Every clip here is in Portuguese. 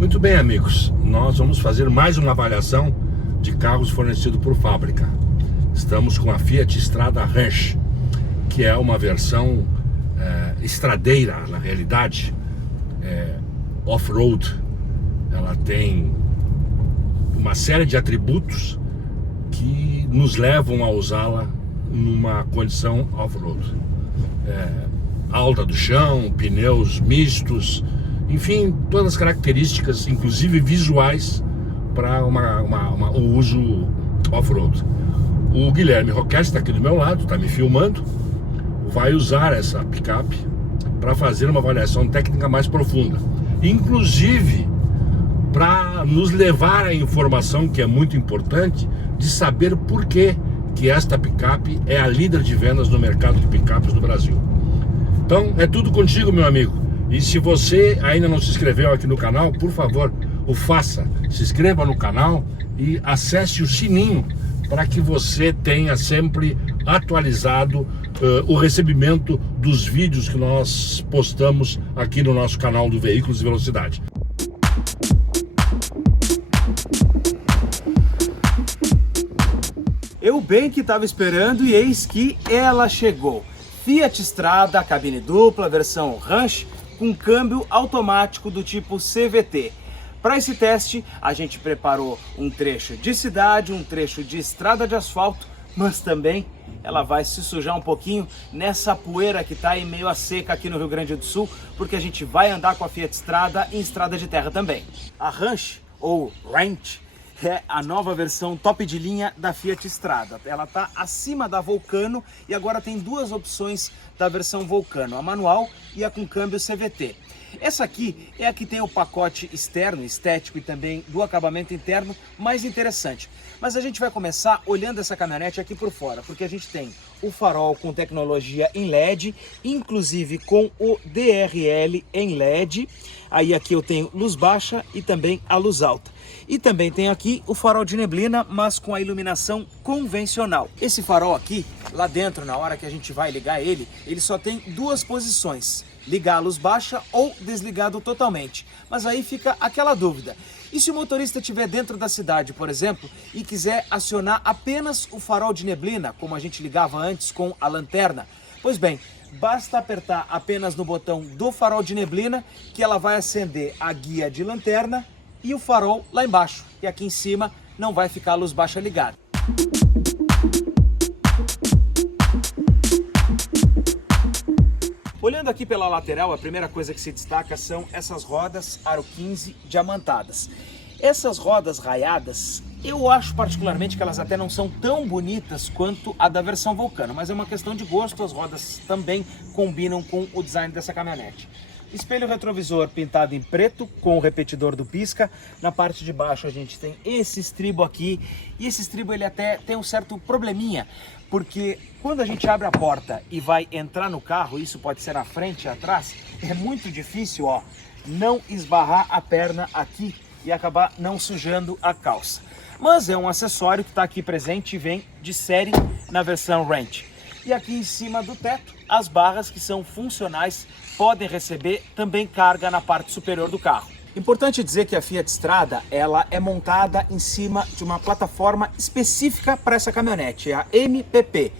Muito bem, amigos, nós vamos fazer mais uma avaliação de carros fornecidos por fábrica. Estamos com a Fiat Strada Ranch, que é uma versão estradeira, na realidade, off-road. Ela tem uma série de atributos que nos levam a usá-la numa condição off-road. Alta do chão, pneus mistos, enfim, todas as características, inclusive visuais, para o uso off-road. O Guilherme Roquette está aqui do meu lado, está me filmando, vai usar essa picape para fazer uma avaliação técnica mais profunda, inclusive para nos levar à informação que é muito importante de saber por que esta picape é a líder de vendas no mercado de picapes do Brasil. Então é tudo contigo, meu amigo. E se você ainda não se inscreveu aqui no canal, por favor, o faça. Se inscreva no canal e acesse o sininho para que você tenha sempre atualizado o recebimento dos vídeos que nós postamos aqui no nosso canal do Veículos de Velocidade. Eu bem que estava esperando e eis que ela chegou. Fiat Strada, cabine dupla, versão Ranch, com câmbio automático do tipo CVT. Para esse teste, a gente preparou um trecho de cidade, um trecho de estrada de asfalto, mas também ela vai se sujar um pouquinho nessa poeira que está aí meio a seca aqui no Rio Grande do Sul, porque a gente vai andar com a Fiat Strada em estrada de terra também. A Ranch, ou Ranch, é a nova versão top de linha da Fiat Strada. Ela está acima da Vulcano e agora tem duas opções da versão Vulcano, a manual e a com câmbio CVT. Essa aqui é a que tem o pacote externo, estético e também do acabamento interno mais interessante. Mas a gente vai começar olhando essa caminhonete aqui por fora, porque a gente tem o farol com tecnologia em LED, inclusive com o DRL em LED. Aí aqui eu tenho luz baixa e também a luz alta. E também tem aqui o farol de neblina, mas com a iluminação convencional. Esse farol aqui, lá dentro, na hora que a gente vai ligar ele só tem duas posições: ligar a luz baixa ou desligado totalmente. Mas aí fica aquela dúvida: e se o motorista estiver dentro da cidade, por exemplo, e quiser acionar apenas o farol de neblina, como a gente ligava antes com a lanterna? Pois bem, basta apertar apenas no botão do farol de neblina que ela vai acender a guia de lanterna e o farol lá embaixo. E aqui em cima não vai ficar a luz baixa ligada. Olhando aqui pela lateral, a primeira coisa que se destaca são essas rodas aro 15 diamantadas. Essas rodas raiadas, eu acho particularmente que elas até não são tão bonitas quanto a da versão Vulcano, mas é uma questão de gosto, as rodas também combinam com o design dessa caminhonete. Espelho retrovisor pintado em preto com o repetidor do pisca. Na parte de baixo a gente tem esse estribo aqui, e esse estribo ele até tem um certo probleminha, porque quando a gente abre a porta e vai entrar no carro, isso pode ser na frente e atrás, é muito difícil, ó, não esbarrar a perna aqui e acabar não sujando a calça. Mas é um acessório que está aqui presente e vem de série na versão Ranch. E aqui em cima do teto, as barras que são funcionais podem receber também carga na parte superior do carro. Importante dizer que a Fiat Strada, ela é montada em cima de uma plataforma específica para essa caminhonete, a MPP.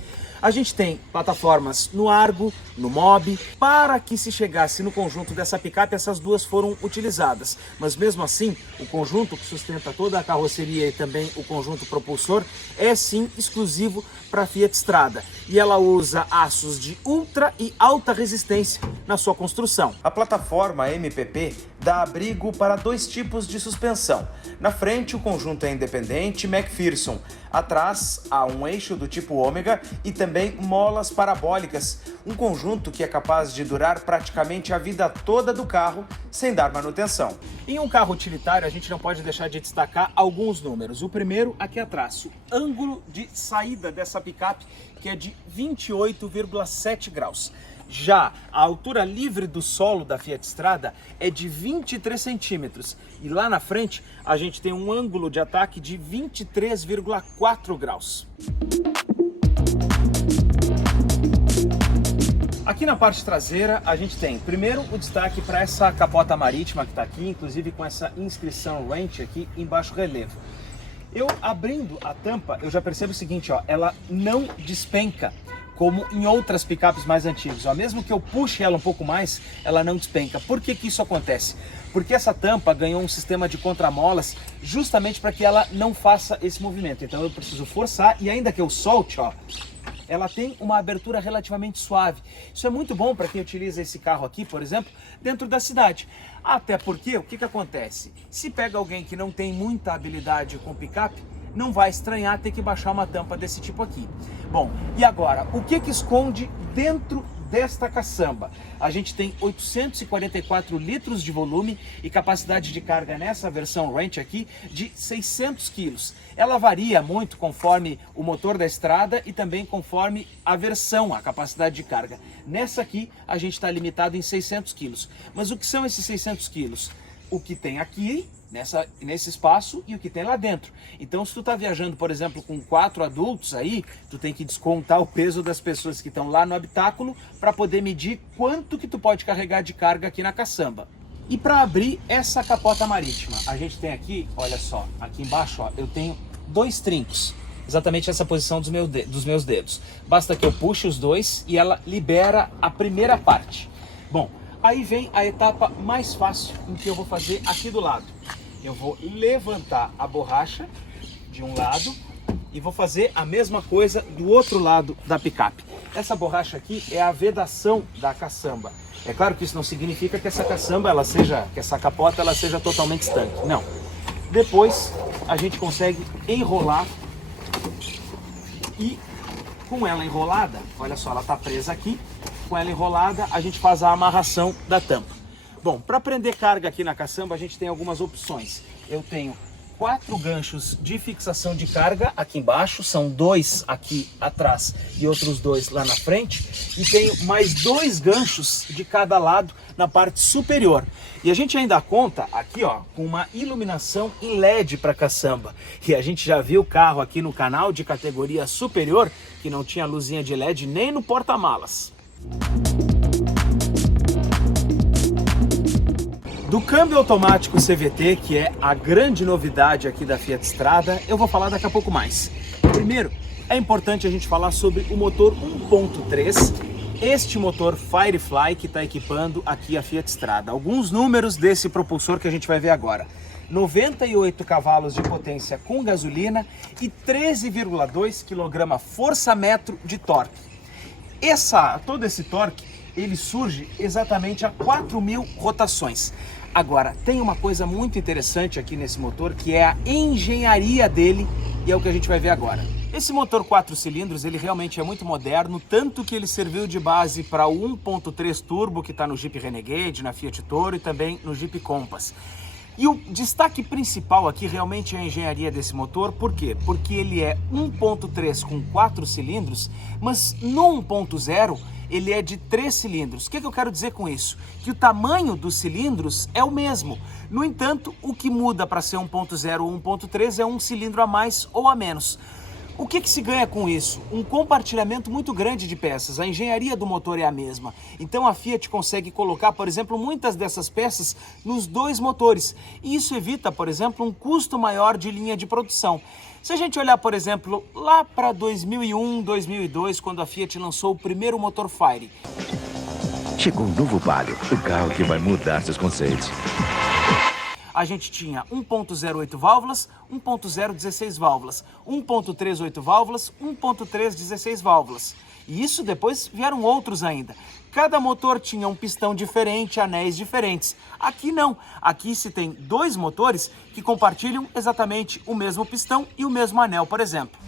A gente tem plataformas no Argo, no Mobi. Para que se chegasse no conjunto dessa picape, essas duas foram utilizadas. Mas mesmo assim, o conjunto que sustenta toda a carroceria e também o conjunto propulsor é sim exclusivo para a Fiat Strada. E ela usa aços de ultra e alta resistência na sua construção. A plataforma MPP dá abrigo para dois tipos de suspensão. Na frente, o conjunto é independente McPherson. Atrás, há um eixo do tipo ômega e também molas parabólicas. Um conjunto que é capaz de durar praticamente a vida toda do carro sem dar manutenção. Em um carro utilitário, a gente não pode deixar de destacar alguns números. O primeiro, aqui atrás, o ângulo de saída dessa picape, que é de 28,7 graus. Já a altura livre do solo da Fiat Strada é de 23 centímetros. E lá na frente a gente tem um ângulo de ataque de 23,4 graus. Aqui na parte traseira a gente tem, primeiro, o destaque para essa capota marítima que está aqui, inclusive com essa inscrição Ranch aqui em baixo relevo. Eu abrindo a tampa, eu já percebo o seguinte, ó, ela não despenca, como em outras picapes mais antigas. Ó, mesmo que eu puxe ela um pouco mais, ela não despenca. Por que que isso acontece? Porque essa tampa ganhou um sistema de contramolas justamente para que ela não faça esse movimento. Então eu preciso forçar e ainda que eu solte, ó, ela tem uma abertura relativamente suave. Isso é muito bom para quem utiliza esse carro aqui, por exemplo, dentro da cidade. Até porque, o que que acontece? Se pega alguém que não tem muita habilidade com picape, não vai estranhar ter que baixar uma tampa desse tipo aqui. Bom, e agora, o que que esconde dentro desta caçamba? A gente tem 844 litros de volume e capacidade de carga nessa versão Ranch aqui de 600 quilos. Ela varia muito conforme o motor da estrada e também conforme a versão, a capacidade de carga. Nessa aqui a gente está limitado em 600 quilos. Mas o que são esses 600 quilos? O que tem aqui nesse espaço e o que tem lá dentro. Então, se tu tá viajando, por exemplo, com 4 adultos aí, tu tem que descontar o peso das pessoas que estão lá no habitáculo para poder medir quanto que tu pode carregar de carga aqui na caçamba. E para abrir essa capota marítima, a gente tem aqui, olha só, aqui embaixo, ó, eu tenho 2 trincos. Exatamente essa posição dos meus dedos. Basta que eu puxe os dois e ela libera a primeira parte. Bom, aí vem a etapa mais fácil, em que eu vou fazer aqui do lado. Eu vou levantar a borracha de um lado e vou fazer a mesma coisa do outro lado da picape. Essa borracha aqui é a vedação da caçamba. É claro que isso não significa que essa caçamba, que essa capota, ela seja totalmente estanque. Não. Depois a gente consegue enrolar e com ela enrolada, olha só, ela está presa aqui. Com ela enrolada, a gente faz a amarração da tampa. Bom, para prender carga aqui na caçamba, a gente tem algumas opções. Eu tenho 4 ganchos de fixação de carga aqui embaixo, são 2 aqui atrás e outros 2 lá na frente. E tenho mais 2 ganchos de cada lado na parte superior. E a gente ainda conta aqui, ó, com uma iluminação em LED para caçamba. E a gente já viu carro aqui no canal de categoria superior que não tinha luzinha de LED nem no porta-malas. Do câmbio automático CVT, que é a grande novidade aqui da Fiat Strada, eu vou falar daqui a pouco mais. Primeiro, é importante a gente falar sobre o motor 1.3, este motor Firefly que está equipando aqui a Fiat Strada. Alguns números desse propulsor que a gente vai ver agora. 98 cavalos de potência com gasolina e 13,2 kgfm de torque. Todo esse torque, ele surge exatamente a 4.000 rotações. Agora, tem uma coisa muito interessante aqui nesse motor, que é a engenharia dele, e é o que a gente vai ver agora. Esse motor 4 cilindros, ele realmente é muito moderno, tanto que ele serviu de base para o 1.3 turbo, que está no Jeep Renegade, na Fiat Toro e também no Jeep Compass. E o destaque principal aqui realmente é a engenharia desse motor. Por quê? Porque ele é 1.3 com 4 cilindros, mas no 1.0 ele é de 3 cilindros. O que eu quero dizer com isso? Que o tamanho dos cilindros é o mesmo. No entanto, o que muda para ser 1.0 ou 1.3 é um cilindro a mais ou a menos. O que se ganha com isso? Um compartilhamento muito grande de peças. A engenharia do motor é a mesma. Então a Fiat consegue colocar, por exemplo, muitas dessas peças nos 2 motores. E isso evita, por exemplo, um custo maior de linha de produção. Se a gente olhar, por exemplo, lá para 2001, 2002, quando a Fiat lançou o primeiro motor Fire. Chegou um novo Palio, o carro que vai mudar seus conceitos. A gente tinha 1.08 válvulas, 1.0 16 válvulas, 1.3 8 válvulas, 1.3 16 válvulas. E isso depois vieram outros ainda. Cada motor tinha um pistão diferente, anéis diferentes. Aqui não. Aqui se tem 2 motores que compartilham exatamente o mesmo pistão e o mesmo anel, por exemplo.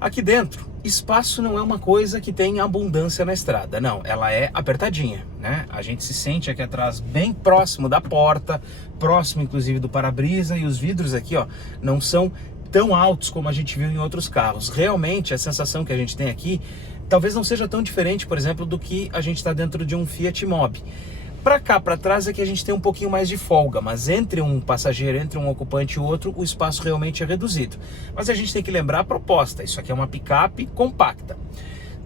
Aqui dentro, espaço não é uma coisa que tem abundância na estrada, não, ela é apertadinha, né? A gente se sente aqui atrás bem próximo da porta, próximo inclusive do para-brisa, e os vidros aqui, ó, não são tão altos como a gente viu em outros carros. Realmente a sensação que a gente tem aqui talvez não seja tão diferente, por exemplo, do que a gente está dentro de um Fiat Mobi. Para cá, para trás é que a gente tem um pouquinho mais de folga, mas entre um passageiro, entre um ocupante e outro, o espaço realmente é reduzido. Mas a gente tem que lembrar a proposta, isso aqui é uma picape compacta.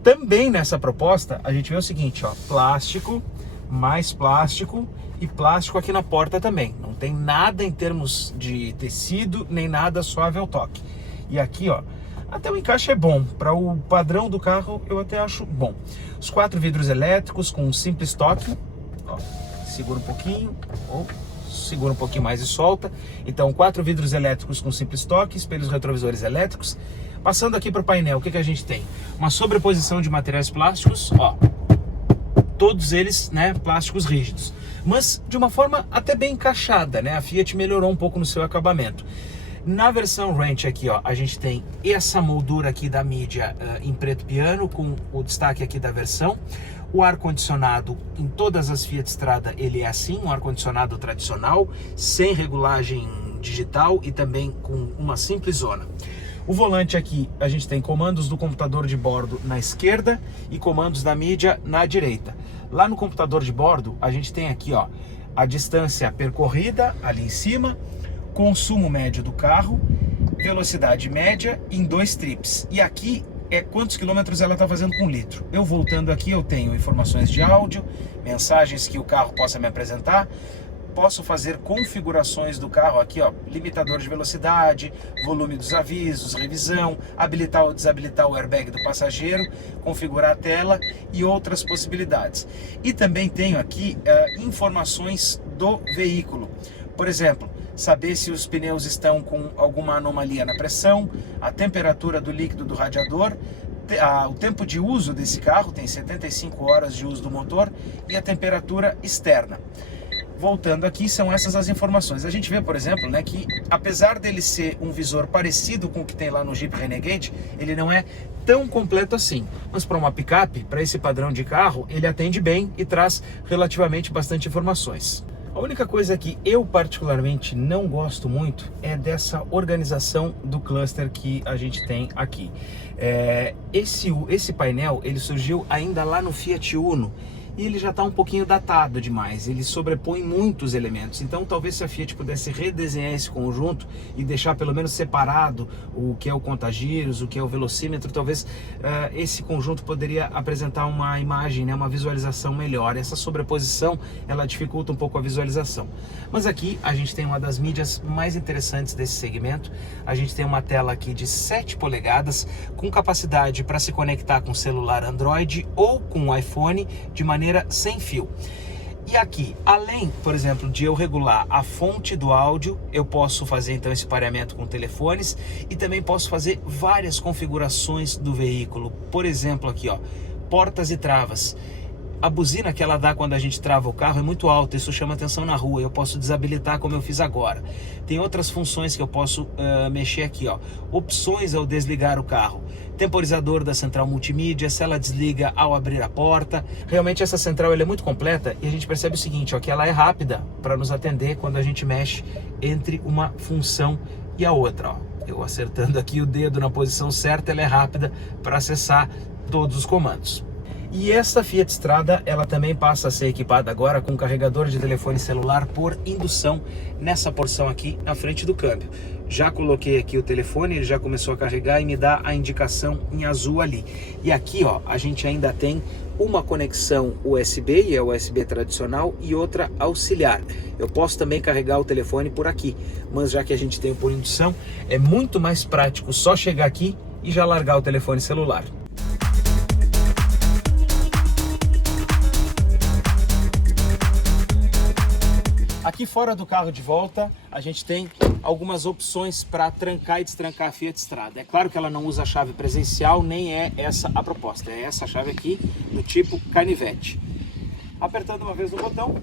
Também nessa proposta, a gente vê o seguinte, ó, plástico, mais plástico e plástico aqui na porta também. Não tem nada em termos de tecido, nem nada suave ao toque. E aqui, ó, até o encaixe é bom. Para o padrão do carro, eu até acho bom. Os 4 vidros elétricos com um simples toque. Ó, segura um pouquinho, ou segura um pouquinho mais e solta. Então, 4 vidros elétricos com simples toque, espelhos retrovisores elétricos. Passando aqui para o painel, o que a gente tem? Uma sobreposição de materiais plásticos, ó. Todos eles, né, plásticos rígidos. Mas de uma forma até bem encaixada, né? A Fiat melhorou um pouco no seu acabamento. Na versão Ranch aqui, ó, a gente tem essa moldura aqui da mídia em preto piano, com o destaque aqui da versão. O ar-condicionado em todas as Fiat Strada, ele é assim, um ar-condicionado tradicional, sem regulagem digital e também com uma simples zona. O volante aqui, a gente tem comandos do computador de bordo na esquerda e comandos da mídia na direita. Lá no computador de bordo, a gente tem aqui, ó, a distância percorrida ali em cima, consumo médio do carro, velocidade média em 2 trips. E aqui é quantos quilômetros ela está fazendo com litro. Eu voltando aqui, eu tenho informações de áudio, mensagens que o carro possa me apresentar. Posso fazer configurações do carro aqui, ó, limitador de velocidade, volume dos avisos, revisão, habilitar ou desabilitar o airbag do passageiro, configurar a tela e outras possibilidades. E também tenho aqui informações do veículo. Por exemplo, saber se os pneus estão com alguma anomalia na pressão, a temperatura do líquido do radiador, o tempo de uso desse carro, tem 75 horas de uso do motor, e a temperatura externa. Voltando aqui, são essas as informações. A gente vê, por exemplo, né, que apesar dele ser um visor parecido com o que tem lá no Jeep Renegade, ele não é tão completo assim. Mas para uma picape, para esse padrão de carro, ele atende bem e traz relativamente bastante informações. A única coisa que eu particularmente não gosto muito é dessa organização do cluster que a gente tem aqui. Esse painel, ele surgiu ainda lá no Fiat Uno, e ele já está um pouquinho datado demais, ele sobrepõe muitos elementos. Então talvez se a Fiat pudesse redesenhar esse conjunto e deixar pelo menos separado o que é o contagiros, o que é o velocímetro, talvez esse conjunto poderia apresentar uma imagem, né, uma visualização melhor. Essa sobreposição, ela dificulta um pouco a visualização. Mas aqui a gente tem uma das mídias mais interessantes desse segmento. A gente tem uma tela aqui de 7 polegadas com capacidade para se conectar com celular Android ou com iPhone de maneira sem fio. E aqui, além, por exemplo, de eu regular a fonte do áudio, eu posso fazer então esse pareamento com telefones e também posso fazer várias configurações do veículo. Por exemplo, aqui, ó, portas e travas. A buzina que ela dá quando a gente trava o carro é muito alta, isso chama atenção na rua, eu posso desabilitar como eu fiz agora. Tem outras funções que eu posso mexer aqui, ó. Opções ao desligar o carro. Temporizador da central multimídia, se ela desliga ao abrir a porta. Realmente essa central ela é muito completa e a gente percebe o seguinte, ó, que ela é rápida para nos atender quando a gente mexe entre uma função e a outra, ó. Eu acertando aqui o dedo na posição certa, ela é rápida para acessar todos os comandos. E essa Fiat Strada, ela também passa a ser equipada agora com um carregador de telefone celular por indução nessa porção aqui na frente do câmbio. Já coloquei aqui o telefone, ele já começou a carregar e me dá a indicação em azul ali. E aqui, ó, a gente ainda tem uma conexão USB, e é o USB tradicional, e outra auxiliar. Eu posso também carregar o telefone por aqui, mas já que a gente tem por indução, é muito mais prático só chegar aqui e já largar o telefone celular. Aqui fora do carro de volta, a gente tem algumas opções para trancar e destrancar a Fiat Strada. É claro que ela não usa a chave presencial, nem é essa a proposta. É essa chave aqui, do tipo canivete. Apertando uma vez no botão,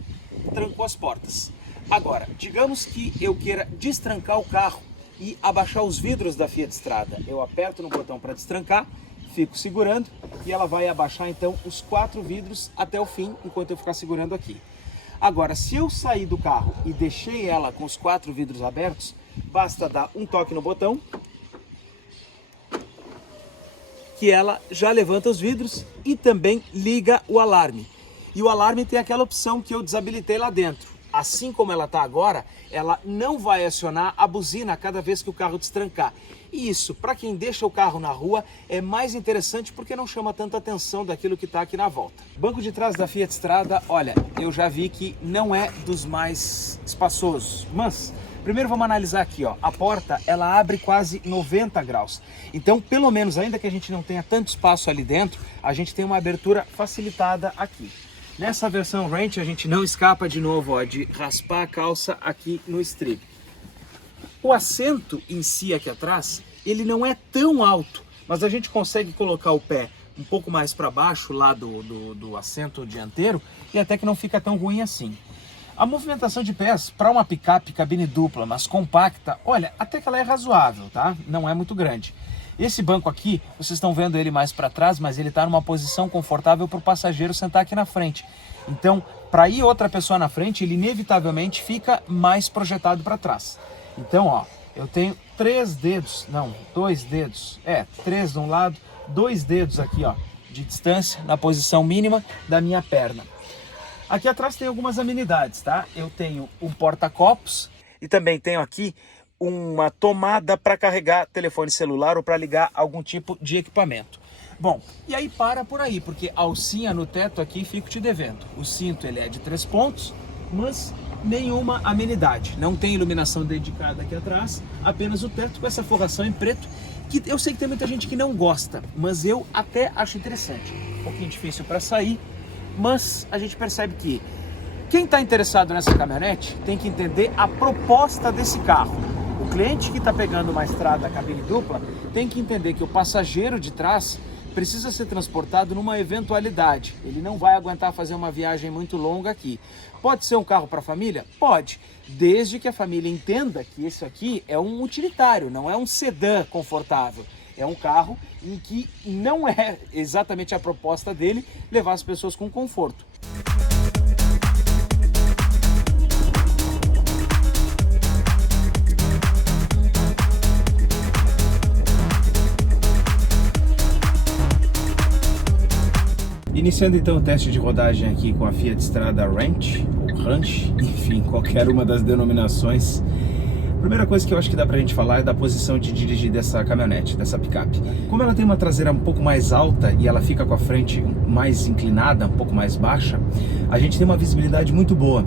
trancou as portas. Agora, digamos que eu queira destrancar o carro e abaixar os vidros da Fiat Strada. Eu aperto no botão para destrancar, fico segurando e ela vai abaixar então os 4 vidros até o fim, enquanto eu ficar segurando aqui. Agora, se eu sair do carro e deixei ela com os 4 vidros abertos, basta dar um toque no botão, que ela já levanta os vidros e também liga o alarme. E o alarme tem aquela opção que eu desabilitei lá dentro. assim como ela está agora, ela não vai acionar a buzina cada vez que o carro destrancar. E isso, para quem deixa o carro na rua, é mais interessante porque não chama tanta atenção daquilo que está aqui na volta. Banco de trás da Fiat Strada, olha, eu já vi que não é dos mais espaçosos, mas primeiro vamos analisar aqui, ó. A porta, ela abre quase 90 graus. Então, pelo menos, ainda que a gente não tenha tanto espaço ali dentro, a gente tem uma abertura facilitada aqui. Nessa versão Ranch, a gente não escapa de novo, ó, de raspar a calça aqui no estribo. O assento em si aqui atrás, ele não é tão alto, mas a gente consegue colocar o pé um pouco mais para baixo lá do assento dianteiro e até que não fica tão ruim assim. A movimentação de pés para uma picape cabine dupla, mas compacta, olha, até que ela é razoável, tá? Não é muito grande. Esse banco aqui, vocês estão vendo ele mais para trás, mas ele está numa posição confortável para o passageiro sentar aqui na frente. Então, para ir outra pessoa na frente, ele inevitavelmente fica mais projetado para trás. Então, ó, eu tenho 3 dedos de um lado, 2 dedos aqui, ó, de distância na posição mínima da minha perna. Aqui atrás tem algumas amenidades, tá? Eu tenho um porta-copos e também tenho aqui uma tomada para carregar telefone celular ou para ligar algum tipo de equipamento. Bom, e aí para por aí, porque a alcinha no teto aqui fico te devendo. O cinto ele é de 3 pontos, mas nenhuma amenidade. Não tem iluminação dedicada aqui atrás, apenas o teto com essa forração em preto, que eu sei que tem muita gente que não gosta, mas eu até acho interessante. Um pouquinho difícil para sair, mas a gente percebe que quem está interessado nessa caminhonete tem que entender a proposta desse carro. O cliente que está pegando uma estrada cabine dupla tem que entender que o passageiro de trás precisa ser transportado numa eventualidade. Ele não vai aguentar fazer uma viagem muito longa aqui. Pode ser um carro para a família? Pode, desde que a família entenda que isso aqui é um utilitário, não é um sedã confortável. É um carro em que não é exatamente a proposta dele levar as pessoas com conforto. Iniciando então o teste de rodagem aqui com a Fiat Strada Ranch, ou Ranch, enfim, qualquer uma das denominações. A primeira coisa que eu acho que dá pra gente falar é da posição de dirigir dessa caminhonete, dessa picape. Como ela tem uma traseira um pouco mais alta e ela fica com a frente mais inclinada, um pouco mais baixa, a gente tem uma visibilidade muito boa,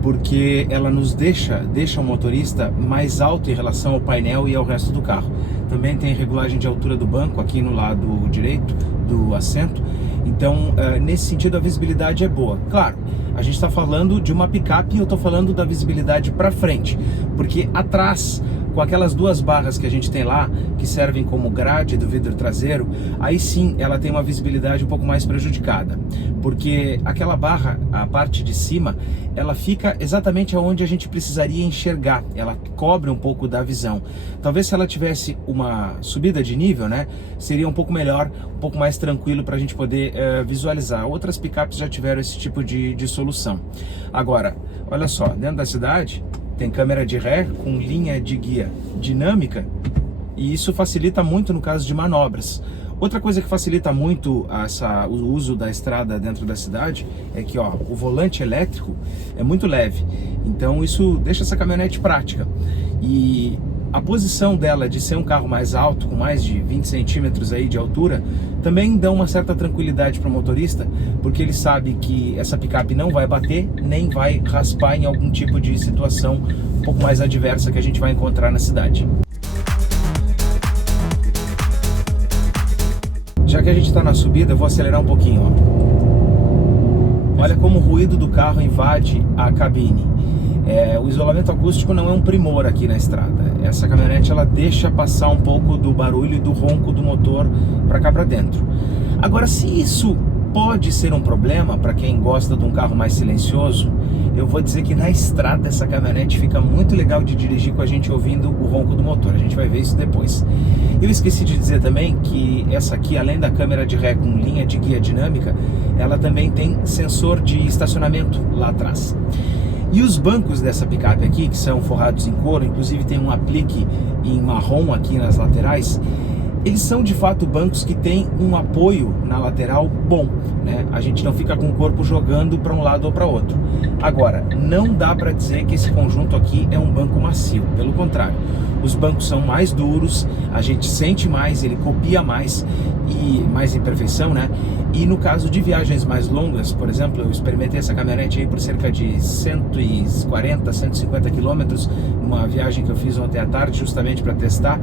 porque ela nos deixa o motorista mais alto em relação ao painel e ao resto do carro. Também tem regulagem de altura do banco aqui no lado direito do assento. Então, nesse sentido, a visibilidade é boa. Claro, a gente está falando de uma picape e eu estou falando da visibilidade para frente, porque atrás, com aquelas 2 barras que a gente tem lá, que servem como grade do vidro traseiro, aí sim ela tem uma visibilidade um pouco mais prejudicada, porque aquela barra, a parte de cima, ela fica exatamente onde a gente precisaria enxergar, ela cobre um pouco da visão. Talvez se ela tivesse uma subida de nível, né, seria um pouco melhor, um pouco mais tranquilo para a gente poder visualizar. Outras picapes já tiveram esse tipo de solução. Agora, olha só, dentro da cidade tem câmera de ré com linha de guia dinâmica e isso facilita muito no caso de manobras. Outra coisa que facilita muito o uso da estrada dentro da cidade é que, ó, o volante elétrico é muito leve, então isso deixa essa caminhonete prática. E a posição dela de ser um carro mais alto, com mais de 20 centímetros aí de altura, também dá uma certa tranquilidade para o motorista, porque ele sabe que essa picape não vai bater, nem vai raspar em algum tipo de situação um pouco mais adversa que a gente vai encontrar na cidade. Já que a gente está na subida, eu vou acelerar um pouquinho, ó. Olha como o ruído do carro invade a cabine. O isolamento acústico não é um primor aqui na estrada. Essa caminhonete ela deixa passar um pouco do barulho e do ronco do motor para cá para dentro. Agora, se isso pode ser um problema para quem gosta de um carro mais silencioso, eu vou dizer que na estrada essa caminhonete fica muito legal de dirigir com a gente ouvindo o ronco do motor. A gente vai ver isso depois. Eu esqueci de dizer também que essa aqui, além da câmera de ré com linha de guia dinâmica, ela também tem sensor de estacionamento lá atrás. E os bancos dessa picape aqui, que são forrados em couro, inclusive tem um aplique em marrom aqui nas laterais, Eles são de fato bancos que têm um apoio na lateral bom, né? A gente não fica com o corpo jogando para um lado ou para outro. Agora, não dá para dizer que esse conjunto aqui é um banco macio, pelo contrário. Os bancos são mais duros, a gente sente mais, ele copia mais e mais imperfeição, né? E no caso de viagens mais longas, por exemplo, eu experimentei essa caminhonete aí por cerca de 140, 150 quilômetros, numa viagem que eu fiz ontem à tarde justamente para testar,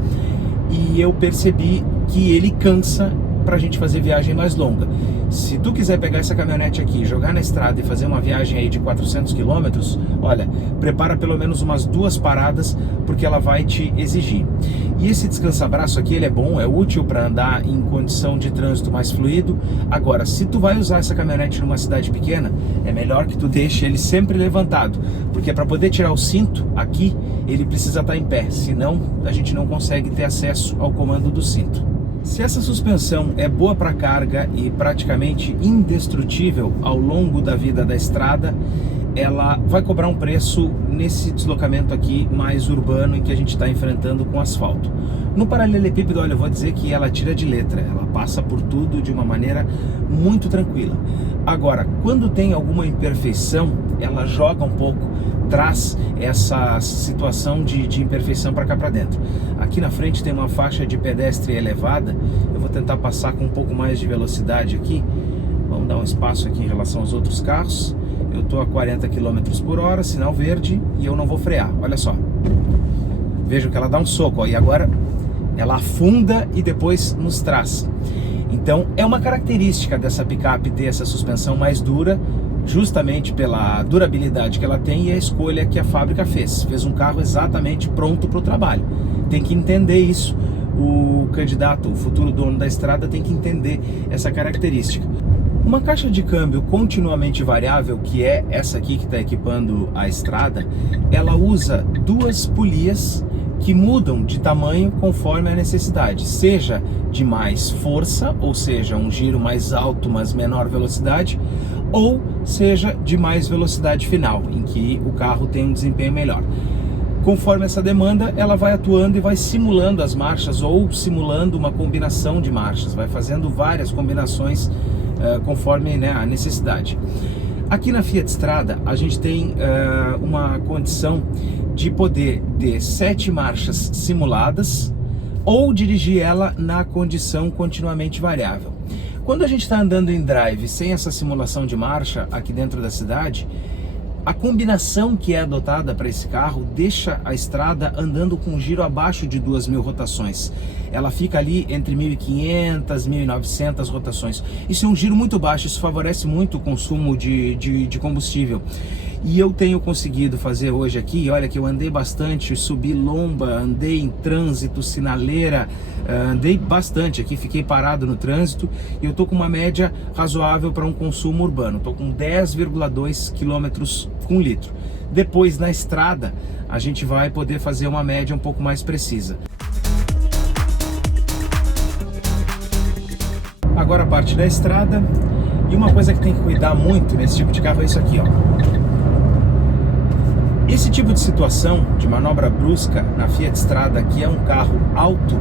e eu percebi que ele cansa pra gente fazer viagem mais longa. Se tu quiser pegar essa caminhonete aqui, jogar na estrada e fazer uma viagem aí de 400 quilômetros, olha, prepara pelo menos umas 2 paradas, porque ela vai te exigir. E esse descansa-braço aqui, ele é bom, é útil para andar em condição de trânsito mais fluido. Agora, se tu vai usar essa caminhonete numa cidade pequena, é melhor que tu deixe ele sempre levantado, porque para poder tirar o cinto aqui, ele precisa estar em pé, senão a gente não consegue ter acesso ao comando do cinto. Se essa suspensão é boa para carga e praticamente indestrutível ao longo da vida da estrada, ela vai cobrar um preço nesse deslocamento aqui mais urbano em que a gente está enfrentando com asfalto. No paralelepípedo, olha, eu vou dizer que ela tira de letra, ela passa por tudo de uma maneira muito tranquila. Agora, quando tem alguma imperfeição, ela joga um pouco, traz essa situação de imperfeição para cá para dentro. Aqui na frente tem uma faixa de pedestre elevada, eu vou tentar passar com um pouco mais de velocidade aqui, vamos dar um espaço aqui em relação aos outros carros. Eu estou a 40 km por hora, sinal verde, e eu não vou frear, olha só. Vejam que ela dá um soco, ó, e agora ela afunda e depois nos traz. Então é uma característica dessa picape ter essa suspensão mais dura, justamente pela durabilidade que ela tem e a escolha que a fábrica fez. Fez um carro exatamente pronto para o trabalho. Tem que entender isso. O candidato, o futuro dono da estrada, tem que entender essa característica. Uma caixa de câmbio continuamente variável, que é essa aqui que está equipando a estrada, ela usa 2 polias que mudam de tamanho conforme a necessidade, seja de mais força, ou seja, um giro mais alto, mas menor velocidade, ou seja de mais velocidade final, em que o carro tem um desempenho melhor. Conforme essa demanda, ela vai atuando e vai simulando as marchas ou simulando uma combinação de marchas, vai fazendo várias combinações conforme, né, a necessidade. Aqui na Fiat Strada a gente tem uma condição de poder ter 7 marchas simuladas ou dirigir ela na condição continuamente variável. Quando a gente está andando em drive sem essa simulação de marcha aqui dentro da cidade, a combinação que é adotada para esse carro deixa a estrada andando com um giro abaixo de 2.000 rotações. Ela fica ali entre 1.500 e 1.900 rotações. Isso é um giro muito baixo, isso favorece muito o consumo de combustível. E eu tenho conseguido fazer hoje aqui, olha que eu andei bastante, subi lomba, andei em trânsito, sinaleira, andei bastante aqui, fiquei parado no trânsito e eu tô com uma média razoável para um consumo urbano, tô com 10,2 km com litro. Depois na estrada a gente vai poder fazer uma média um pouco mais precisa. Agora a parte da estrada, e uma coisa que tem que cuidar muito nesse tipo de carro é isso aqui, ó. Esse tipo de situação de manobra brusca na Fiat Strada, que é um carro alto,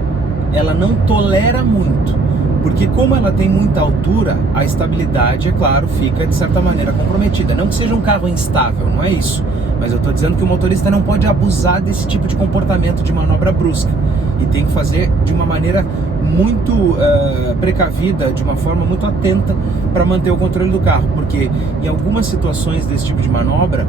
ela não tolera muito, porque como ela tem muita altura, a estabilidade, é claro, fica de certa maneira comprometida. Não que seja um carro instável, não é isso, mas eu estou dizendo que o motorista não pode abusar desse tipo de comportamento de manobra brusca e tem que fazer de uma maneira muito precavida, de uma forma muito atenta para manter o controle do carro, porque em algumas situações desse tipo de manobra,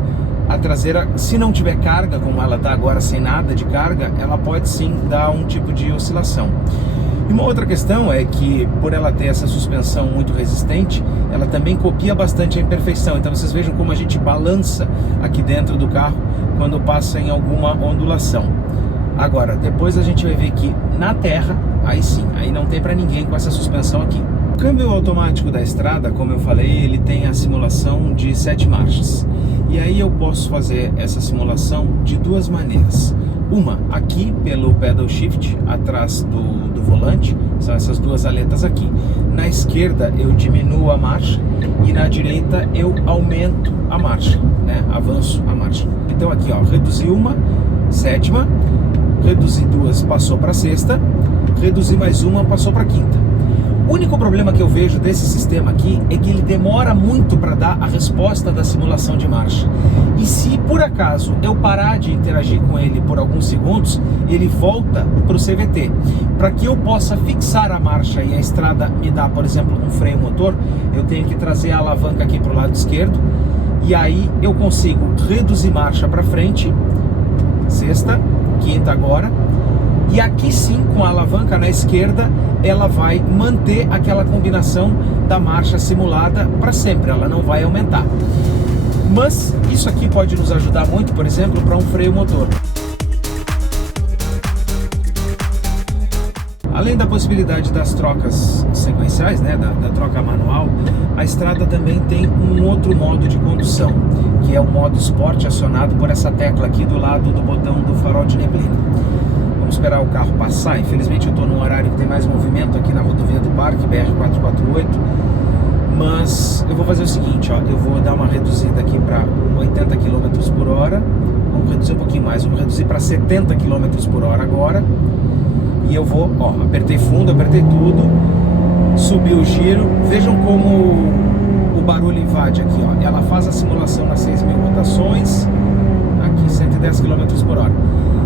a traseira, se não tiver carga, como ela está agora sem nada de carga, ela pode sim dar um tipo de oscilação. E uma outra questão é que, por ela ter essa suspensão muito resistente, ela também copia bastante a imperfeição. Então vocês vejam como a gente balança aqui dentro do carro quando passa em alguma ondulação. Agora, depois a gente vai ver que na terra, aí sim, aí não tem para ninguém com essa suspensão aqui. O câmbio automático da estrada, como eu falei, ele tem a simulação de 7 marchas. E aí eu posso fazer essa simulação de 2 maneiras. Uma, aqui pelo pedal shift, atrás do volante, são essas 2 aletas aqui. Na esquerda eu diminuo a marcha e na direita eu aumento a marcha, né? Avanço a marcha. Então aqui, ó, reduzi uma, 7ª, reduzi 2, passou para sexta, reduzi mais uma, passou para quinta. O único problema que eu vejo desse sistema aqui é que ele demora muito para dar a resposta da simulação de marcha. E se por acaso eu parar de interagir com ele por alguns segundos, ele volta para o CVT. Para que eu possa fixar a marcha e a estrada me dá, por exemplo, um freio motor, eu tenho que trazer a alavanca aqui para o lado esquerdo, e aí eu consigo reduzir marcha para frente, sexta, quinta agora, e aqui sim, com a alavanca na esquerda, ela vai manter aquela combinação da marcha simulada para sempre, ela não vai aumentar. Mas isso aqui pode nos ajudar muito, por exemplo, para um freio motor. Além da possibilidade das trocas sequenciais, né, da troca manual, a estrada também tem um outro modo de condução, que é o modo Sport, acionado por essa tecla aqui do lado do botão do farol de neblina. Vamos esperar o carro passar. Infelizmente eu estou num horário que tem mais movimento aqui na rodovia do Parque, BR-448, mas eu vou fazer o seguinte, ó, eu vou dar uma reduzida aqui para 80 km por hora, vamos reduzir um pouquinho mais, vamos reduzir para 70 km por hora agora, e eu vou, ó, apertei fundo, apertei tudo, subi o giro, vejam como o barulho invade aqui, ó, ela faz a simulação nas 6.000 rotações, aqui 110 km por hora.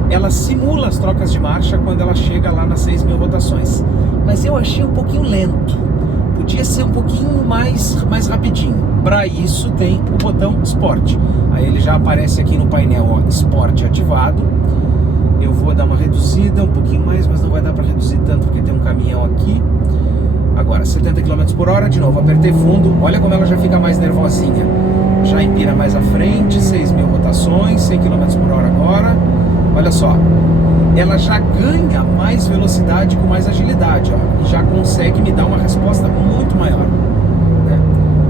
Ela simula as trocas de marcha quando ela chega lá nas 6.000 rotações. Mas eu achei um pouquinho lento. Podia ser um pouquinho mais rapidinho. Para isso tem o botão Sport. Aí ele já aparece aqui no painel, ó, Sport ativado. Eu vou dar uma reduzida um pouquinho mais, mas não vai dar para reduzir tanto porque tem um caminhão aqui. Agora, 70 km por hora, de novo, apertei fundo. Olha como ela já fica mais nervosinha. Já empina mais à frente, 6.000 rotações, 100 km por hora agora. Olha só, ela já ganha mais velocidade com mais agilidade, ó, e já consegue me dar uma resposta muito maior, né?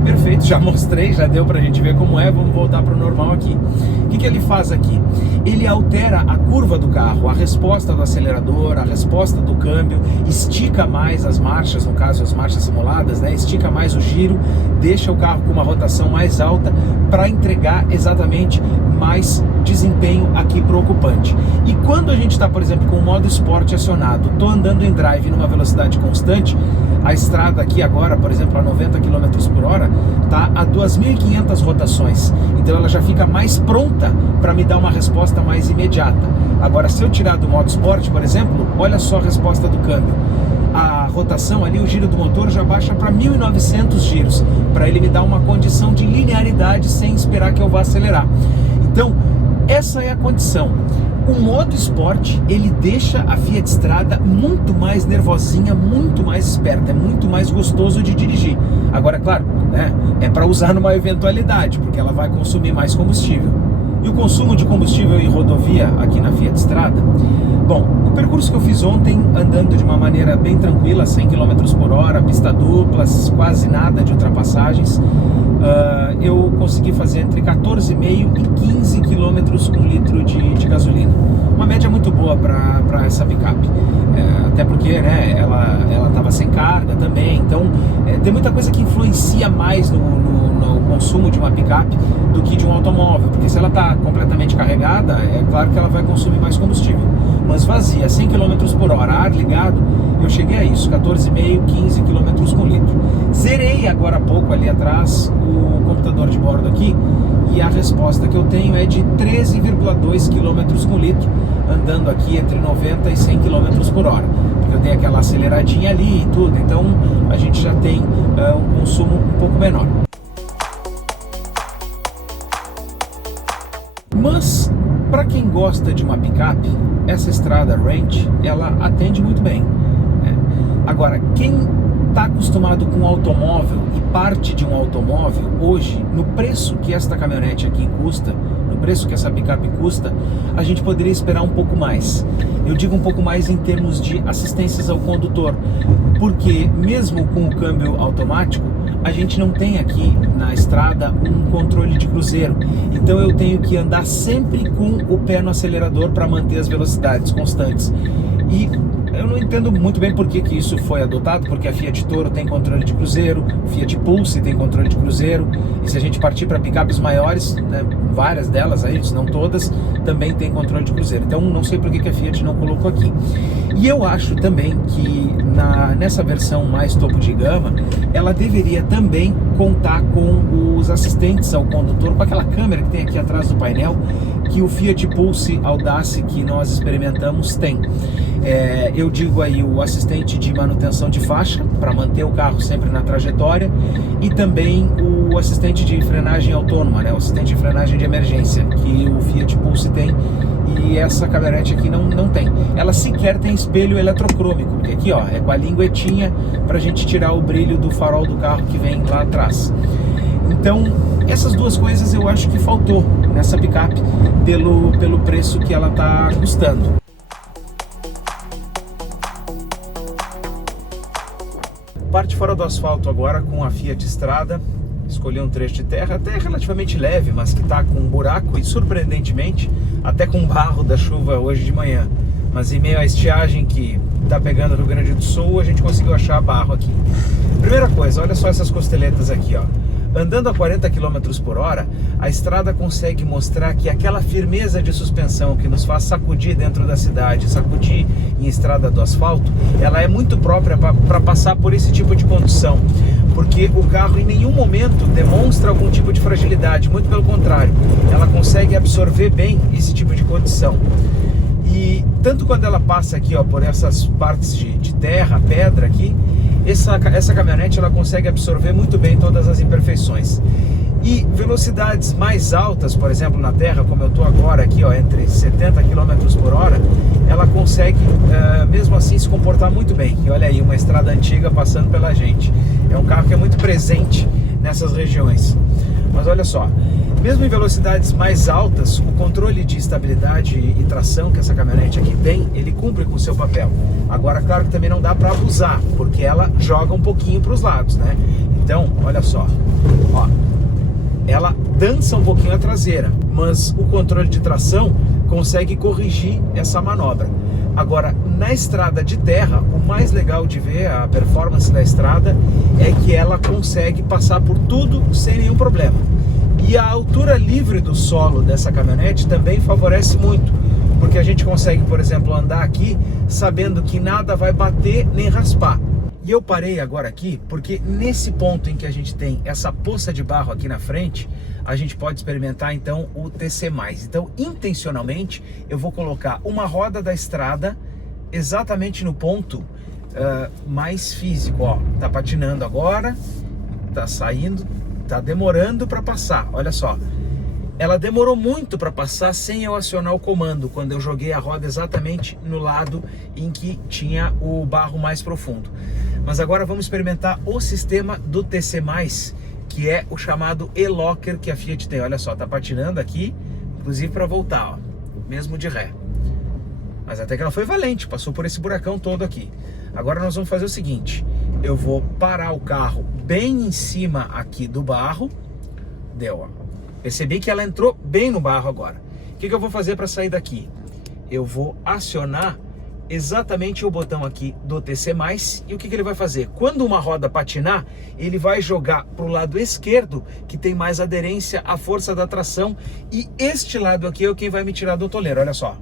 Perfeito, já mostrei, já deu pra gente ver como é. Vamos voltar para o normal aqui. O que ele faz aqui? Ele altera a curva do carro, a resposta do acelerador, a resposta do câmbio, estica mais as marchas, no caso as marchas simuladas, né? Estica mais o giro, deixa o carro com uma rotação mais alta para entregar exatamente mais desempenho aqui para o ocupante. E quando a gente está, por exemplo, com o modo Sport acionado, estou andando em drive numa velocidade constante, a estrada aqui agora, por exemplo, a 90 km por hora, está a 2.500 rotações. Então ela já fica mais pronta para me dar uma resposta mais imediata. Agora, se eu tirar do modo Sport, por exemplo, olha só a resposta do câmbio. A rotação ali, o giro do motor já baixa para 1.900 giros, para ele me dar uma condição de linearidade sem esperar que eu vá acelerar. Então, essa é a condição. O modo Sport, ele deixa a Fiat Strada muito mais nervosinha, muito mais esperta, é muito mais gostoso de dirigir. Agora, claro, né, é para usar numa eventualidade, porque ela vai consumir mais combustível. E o consumo de combustível em rodovia aqui na Fiat Strada? Bom, o percurso que eu fiz ontem, andando de uma maneira bem tranquila, 100 km por hora, pista dupla, quase nada de ultrapassagens, eu consegui fazer entre 14,5 e 15 km com litro de gasolina. Uma média muito boa para essa picape. Até porque, né, ela estava sem carga também, então tem muita coisa que influencia mais no consumo de uma picape do que de um automóvel, porque se ela está completamente carregada, é claro que ela vai consumir mais combustível. Mas vazia, 100 km por hora, ar ligado, eu cheguei a isso, 14,5, 15 km com litro. Zerei agora há pouco ali atrás o computador de bordo aqui, e a resposta que eu tenho é de 13,2 km com litro, andando aqui entre 90 e 100 km por hora, porque eu dei aquela aceleradinha ali e tudo, então a gente já tem um consumo um pouco menor. Mas, para quem gosta de uma picape, essa estrada Range, ela atende muito bem, né? Agora, quem está acostumado com um automóvel e parte de um automóvel, hoje, no preço que esta caminhonete aqui custa, no preço que essa picape custa, a gente poderia esperar um pouco mais. Eu digo um pouco mais em termos de assistências ao condutor, porque mesmo com o câmbio automático, a gente não tem aqui na estrada um controle de cruzeiro, então eu tenho que andar sempre com o pé no acelerador para manter as velocidades constantes. E eu não entendo muito bem por que isso foi adotado, porque a Fiat Toro tem controle de cruzeiro, o Fiat Pulse tem controle de cruzeiro, e se a gente partir para picapes maiores, né, várias delas aí, se não todas, também tem controle de cruzeiro. Então não sei por que a Fiat não colocou aqui. E eu acho também que nessa versão mais topo de gama, ela deveria também contar com os assistentes ao condutor, com aquela câmera que tem aqui atrás do painel, que o Fiat Pulse Audace que nós experimentamos tem. Eu digo aí o assistente de manutenção de faixa, para manter o carro sempre na trajetória, e também o assistente de frenagem autônoma, né? O assistente de frenagem de emergência, que o Fiat Pulse tem, e essa caminhonete aqui não tem. Ela sequer tem espelho eletrocrômico, porque aqui ó, é com a linguetinha para a gente tirar o brilho do farol do carro que vem lá atrás. Então, essas duas coisas eu acho que faltou nessa picape pelo preço que ela está custando. Parte fora do asfalto agora com a Fiat Strada. Escolhi um trecho de terra até relativamente leve, mas que está com um buraco e, surpreendentemente, até com barro da chuva hoje de manhã. Mas em meio à estiagem que está pegando no Rio Grande do Sul, a gente conseguiu achar barro aqui. Primeira coisa, olha só essas costeletas aqui, ó. Andando a 40 km por hora, a estrada consegue mostrar que aquela firmeza de suspensão que nos faz sacudir dentro da cidade, sacudir em estrada do asfalto, ela é muito própria para passar por esse tipo de condução, porque o carro em nenhum momento demonstra algum tipo de fragilidade, muito pelo contrário, ela consegue absorver bem esse tipo de condição. E tanto quando ela passa aqui, ó, por essas partes de terra, pedra aqui, essa caminhonete ela consegue absorver muito bem todas as imperfeições. E velocidades mais altas, por exemplo, na terra, como eu estou agora aqui, ó, entre 70 km por hora, ela consegue mesmo assim se comportar muito bem. E olha aí, uma estrada antiga passando pela gente. É um carro que é muito presente nessas regiões. Mas olha só, mesmo em velocidades mais altas, o controle de estabilidade e tração que essa caminhonete aqui tem, ele cumpre com o seu papel. Agora, claro que também não dá para abusar, porque ela joga um pouquinho para os lados, né? Então, olha só, ó, ela dança um pouquinho a traseira, mas o controle de tração consegue corrigir essa manobra. Agora, na estrada de terra, o mais legal de ver a performance da estrada é que ela consegue passar por tudo sem nenhum problema. E a altura livre do solo dessa caminhonete também favorece muito, porque a gente consegue, por exemplo, andar aqui sabendo que nada vai bater nem raspar. E eu parei agora aqui porque nesse ponto em que a gente tem essa poça de barro aqui na frente, a gente pode experimentar então o TC+. Então, intencionalmente, eu vou colocar uma roda da estrada exatamente no ponto mais físico. Ó, tá patinando agora, tá saindo, tá demorando para passar. Olha só, ela demorou muito para passar sem eu acionar o comando, quando eu joguei a roda exatamente no lado em que tinha o barro mais profundo. Mas agora vamos experimentar o sistema do TC+, que é o chamado E-Locker que a Fiat tem. Olha só, tá patinando aqui, inclusive para voltar, ó, mesmo de ré. Mas até que ela foi valente, passou por esse buracão todo aqui. Agora nós vamos fazer o seguinte, eu vou parar o carro bem em cima aqui do barro. Deu, ó. Percebi que ela entrou bem no barro agora. O que eu vou fazer para sair daqui? Eu vou acionar exatamente o botão aqui do TC+, e o que ele vai fazer? Quando uma roda patinar, ele vai jogar para o lado esquerdo, que tem mais aderência à força da tração, e este lado aqui é quem vai me tirar do toleiro, olha só.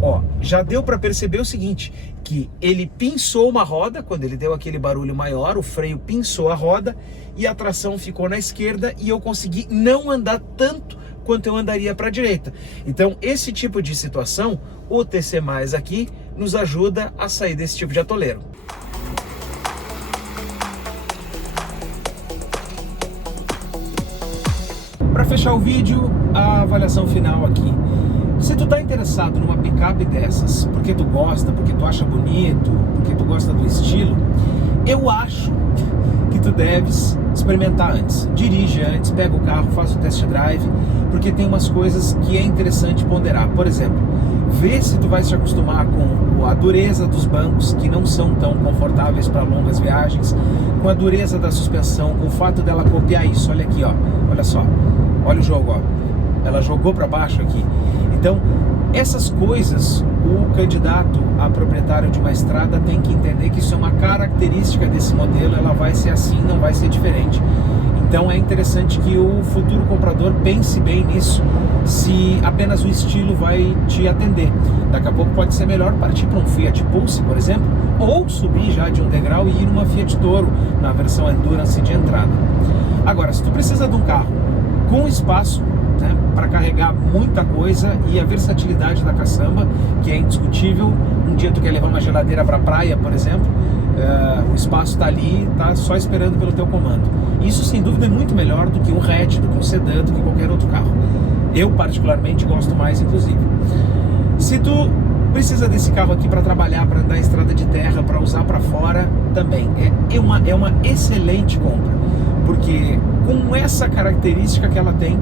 Ó, já deu para perceber o seguinte, que ele pinçou uma roda, quando ele deu aquele barulho maior, o freio pinçou a roda, e a tração ficou na esquerda, e eu consegui não andar tanto quanto eu andaria para a direita. Então, esse tipo de situação, o TC+, aqui, nos ajuda a sair desse tipo de atoleiro. Para fechar o vídeo, a avaliação final aqui. Se tu tá interessado numa picape dessas, porque tu gosta, porque tu acha bonito, porque tu gosta do estilo, eu acho que tu deves experimentar antes. Dirige antes, pega o carro, faz o test drive, porque tem umas coisas que é interessante ponderar. Por exemplo, vê se tu vai se acostumar com a dureza dos bancos, que não são tão confortáveis para longas viagens, com a dureza da suspensão, com o fato dela copiar isso. Olha aqui, ó, olha só, olha o jogo, ó. ela jogou para baixo aqui. Então, essas coisas, o candidato a proprietário de uma estrada tem que entender que isso é uma característica desse modelo, ela vai ser assim, não vai ser diferente. Então é interessante que o futuro comprador pense bem nisso, se apenas o estilo vai te atender. Daqui a pouco pode ser melhor partir para um Fiat Pulse, por exemplo, ou subir já de um degrau e ir numa Fiat Toro, na versão Endurance de entrada. Agora, se tu precisa de um carro com espaço, né, para carregar muita coisa, e a versatilidade da caçamba, que é indiscutível, um dia tu quer levar uma geladeira para a praia, por exemplo, o espaço está ali, está só esperando pelo teu comando. Isso sem dúvida é muito melhor do que um hatch, do que um sedã, do que qualquer outro carro. Eu particularmente gosto mais, inclusive. Se tu precisa desse carro aqui para trabalhar, para andar em estrada de terra, para usar para fora, também é uma excelente compra, porque com essa característica que ela tem,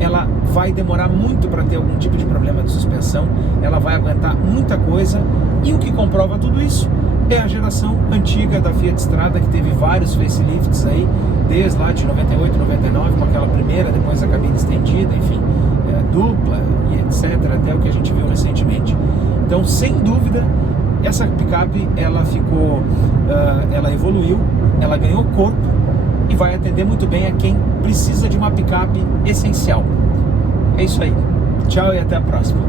ela vai demorar muito para ter algum tipo de problema de suspensão, ela vai aguentar muita coisa, e o que comprova tudo isso é a geração antiga da Fiat Strada, que teve vários facelifts aí, desde lá de 98, 99, com aquela primeira, depois a cabine estendida, enfim, dupla e etc, até o que a gente viu recentemente. Então, sem dúvida, essa picape, ela ficou, ela evoluiu, ela ganhou corpo, e vai atender muito bem a quem precisa de uma picape essencial. É isso aí. Tchau e até a próxima.